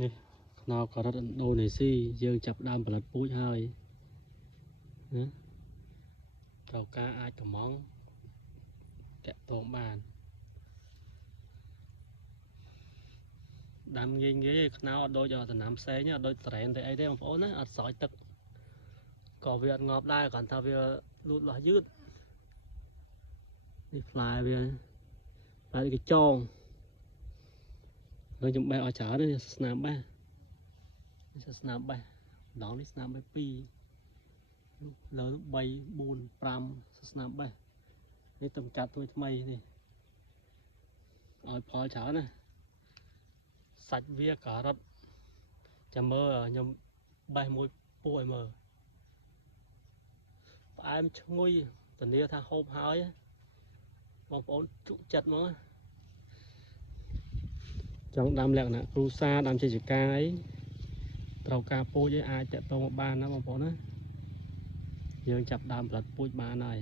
នេះខ្នោការ៉ុតឥណ្ឌូនេស៊ីយើងចាប់ដើមផលិតពូជហើយណាត្រូវការអាចកំងតាក់ទងបានដាំងាយខ្នោអត់ដូចដំណាំផ្សេងអត់ដូចត្រែនទៅអីទេបងប្អូនណាអត់ស្រោចទឹកក៏វាអត់ងាប់ដែរគ្រាន់តែវាលូតលាស់យឺតនេះផ្លែវាផ្លែកញ្ចងហើយចំបេះឲ្យច្រើននេះស្នាមបេះនេះស្នាមបេះម្ដងនេះស្នាមបេះ2លើ3 4 5ស្នាមបេះនេះទំកាត់ថ្មីនេះឲ្យផលច្រើនណាសាច់វាការ៉ុតចាំមើលខ្ញុំបេះមួយពោះឲ្យមើលផ្អែមឈ្ងុយធានាថាហូបហើយបងប្អូនជក់ចិត្តមកចង់ដាំលក្ខណៈគ្រួសារដាំជាកាអីត្រូវការពូជឲ្យអាចតាក់ទងបានណាបងប្អូនណាយើងចាប់ដើមផលិតពូជបានហើយ